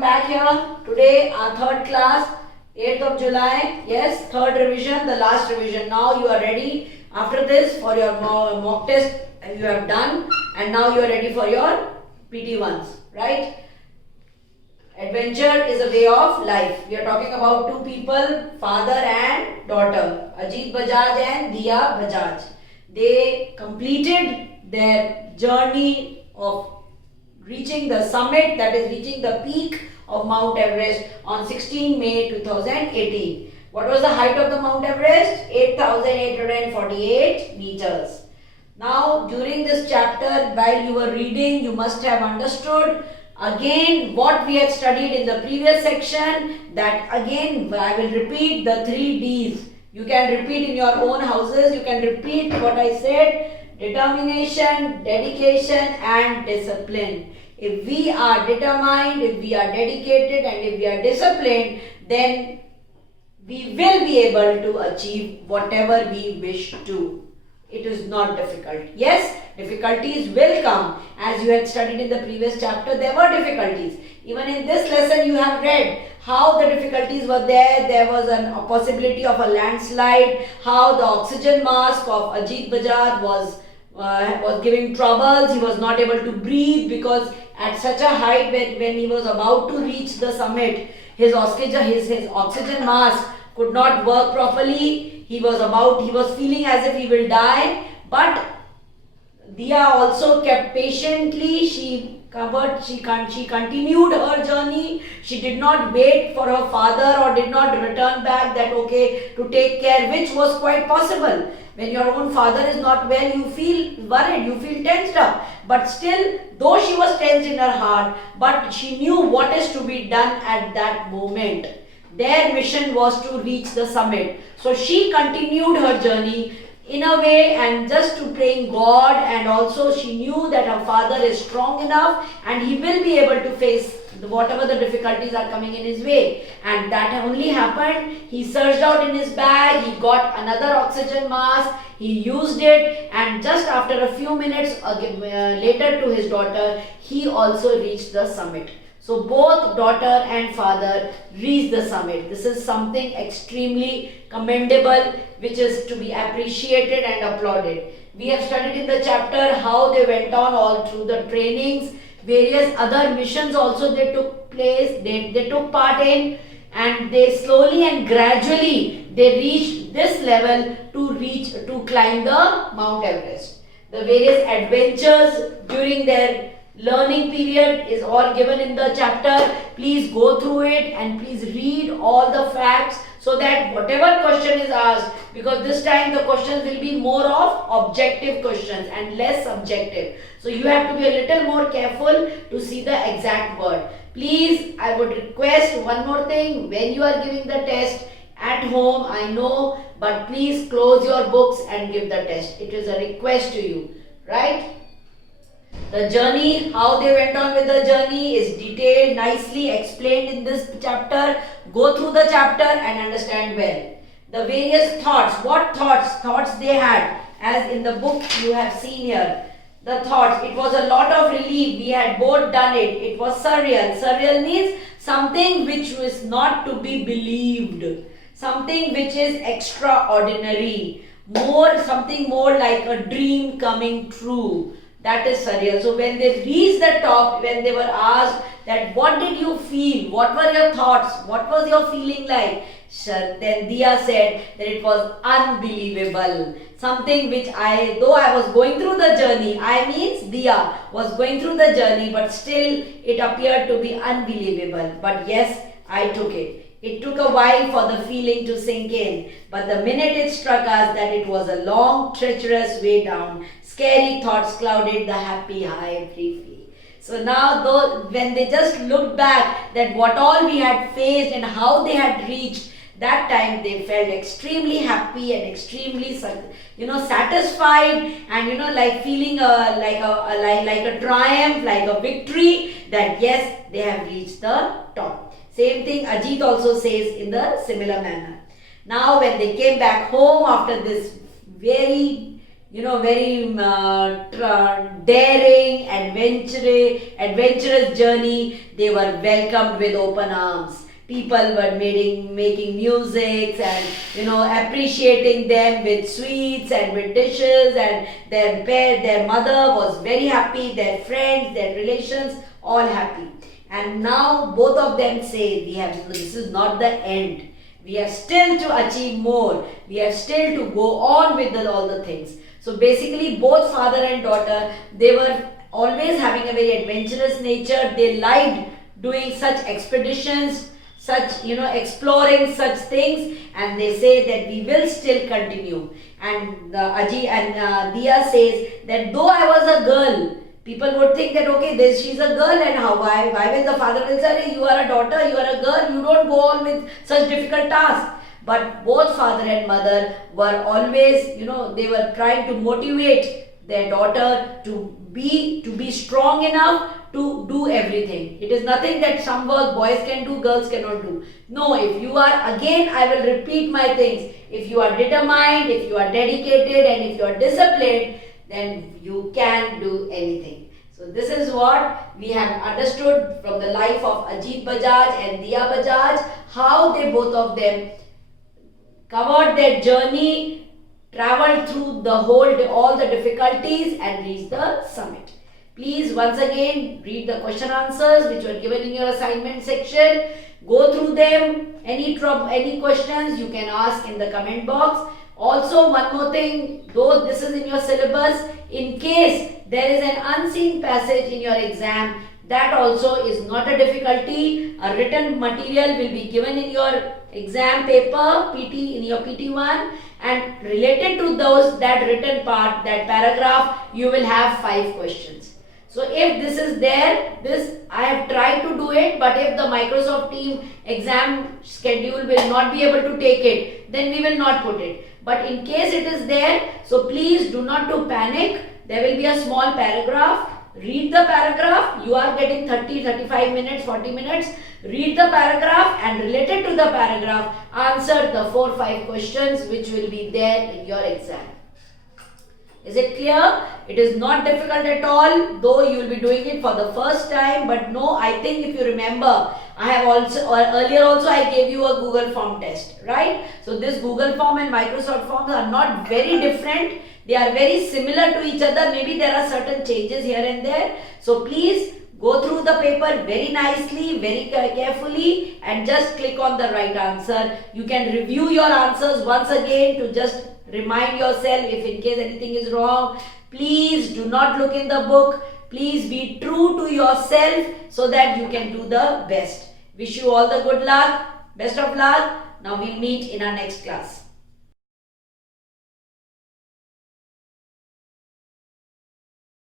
welcome back here. Today our third class, 8th of July. Yes, third revision, the last revision. Now you are ready after this for your mock test you have done, and now you are ready for your PT1s, right? Adventure is a way of life. We are talking about two people, father and daughter, Ajit Bajaj and Diya Bajaj. They completed their journey of reaching the summit, that is reaching the peak of Mount Everest on 16 May 2018. What was the height of the Mount Everest? 8,848 meters. Now during this chapter, while you were reading, you must have understood again what we had studied in the previous section. That again I will repeat the 3 D's. You can repeat in your own houses. You can repeat what I said. Determination, dedication and discipline. If we are determined, if we are dedicated and if we are disciplined, then we will be able to achieve whatever we wish to. It is not difficult. Yes, difficulties will come. As you had studied in the previous chapter, there were difficulties. Even in this lesson you have read how the difficulties were there. There was a possibility of a landslide, how the oxygen mask of Ajit Bajaj was giving troubles. He was not able to breathe because at such a height when he was about to reach the summit, his oxygen mask could not work properly. He was feeling as if he will die, but Diya also kept patiently. She continued her journey. She did not wait for her father or did not return back to take care, which was quite possible. When your own father is not well, you feel worried, you feel tensed up. But still, though she was tensed in her heart, but she knew what is to be done at that moment. Their mission was to reach the summit. So she continued her journey in a way, and just to praying God, and also she knew that her father is strong enough and he will be able to face whatever the difficulties are coming in his way. And that only happened. He searched out in his bag, he got another oxygen mask, he used it, and just after a few minutes later to his daughter, he also reached the summit. So both daughter and father reached the summit. This is something extremely commendable, which is to be appreciated and applauded. We have studied in the chapter how they went on all through the trainings. Various other missions also they took place, they took part in, and they slowly and gradually they reached this level to climb the Mount Everest. The various adventures during their learning period is all given in the chapter. Please go through it and please read all the facts, so that whatever question is asked, because this time the questions will be more of objective questions and less subjective. So you have to be a little more careful to see the exact word. Please, I would request one more thing. When you are giving the test at home, I know, but please close your books and give the test. It is a request to you, right? The journey, how they went on with the journey is detailed, nicely explained in this chapter. Go through the chapter and understand well. The various thoughts, what thoughts they had, as in the book you have seen here. The thoughts, it was a lot of relief. We had both done it. It was surreal. Surreal means something which was not to be believed. Something which is extraordinary. Something more like a dream coming true. That is surreal. So when they reached the top, when they were asked that what did you feel, what were your thoughts, what was your feeling like, then Diya said that it was unbelievable. Something which though I was going through the journey, Diya was going through the journey, but still it appeared to be unbelievable. But yes, I took it. It took a while for the feeling to sink in, but the minute it struck us that it was a long, treacherous way down, scary thoughts clouded the happy high briefly. So now, when they just looked back that what all we had faced and how they had reached, that time they felt extremely happy and extremely satisfied, and like feeling like a triumph, like a victory, that yes, they have reached the top. Same thing Ajit also says in the similar manner. Now when they came back home after this very very daring, adventurous journey. They were welcomed with open arms. People were making music and appreciating them with sweets and with dishes, and their mother was very happy, their friends, their relations, all happy. And now both of them say, this is not the end. We have still to achieve more. We have still to go on with all the things. So basically both father and daughter, they were always having a very adventurous nature. They liked doing such expeditions, such exploring such things, and they say that we will still continue. And Aji and Dia says that though I was a girl, people would think that okay, she's a girl, and why will the father will say, you are a daughter, you are a girl, you don't go on with such difficult tasks. But both father and mother were always, they were trying to motivate their daughter to be strong enough to do everything. It is nothing that some work boys can do, girls cannot do. No, if you are, again I will repeat my things, if you are determined, if you are dedicated, and if you are disciplined, then you can do anything. So this is what we have understood from the life of Ajit Bajaj and Dia Bajaj, how they both of them covered their journey, traveled through all the difficulties, and reached the summit. Please once again read the question answers which were given in your assignment section. Go through them. Any questions you can ask in the comment box. Also, one more thing, though this is in your syllabus, in case there is an unseen passage in your exam, that also is not a difficulty. A written material will be given in your exam paper, in your PT1, and related to that written part, that paragraph, you will have 5 questions. So if this is there, I have tried to do it, but if the Microsoft Team exam schedule will not be able to take it, then we will not put it. But in case it is there, so please do not to panic. There will be a small paragraph. Read the paragraph. You are getting 30, 35 minutes, 40 minutes. Read the paragraph, and related to the paragraph, answer the 4-5 questions which will be there in your exam. Is it clear? It is not difficult at all, though you will be doing it for the first time. But no, I think if you remember, earlier also I gave you a Google form test, right? So this Google form and Microsoft forms are not very different. They are very similar to each other. Maybe there are certain changes here and there. So please go through the paper very nicely, very carefully, and just click on the right answer. You can review your answers once again to just remind yourself if in case anything is wrong. Please do not look in the book. Please be true to yourself so that you can do the best. Wish you all the good luck. Best of luck. Now we'll meet in our next class.